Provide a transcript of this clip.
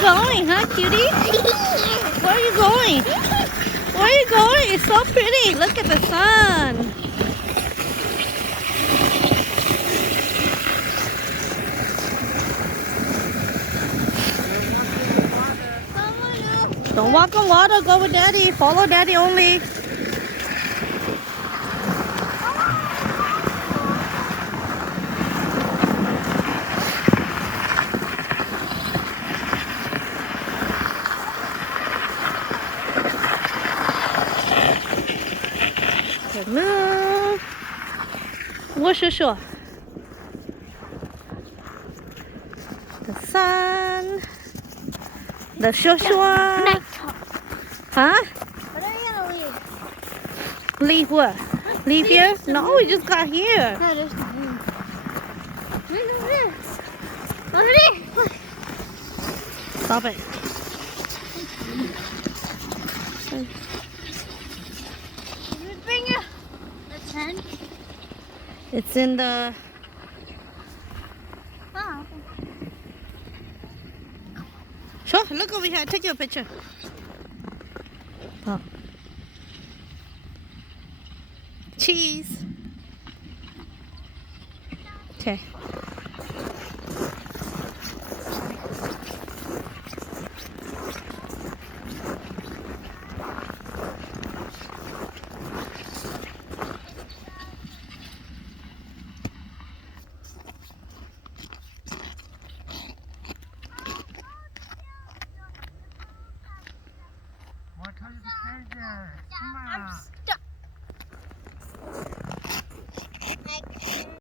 going, huh, cutie? Where are you going? Where are you going? It's so pretty. Look at the sun. Don't walk on water. Go with Daddy. Follow Daddy only. The moon. 我是说 The sun. The 说说 Huh? When are you gonna leave? Leave what? Leave here? No, we just got here. No, there's the moon. Look over there. Over there. Stop it. Bring you the tent. It's in the... Oh. Sure, look over here. Take your picture. Oh. Cheese. Okay. What is the treasure? Come on. I'm stuck.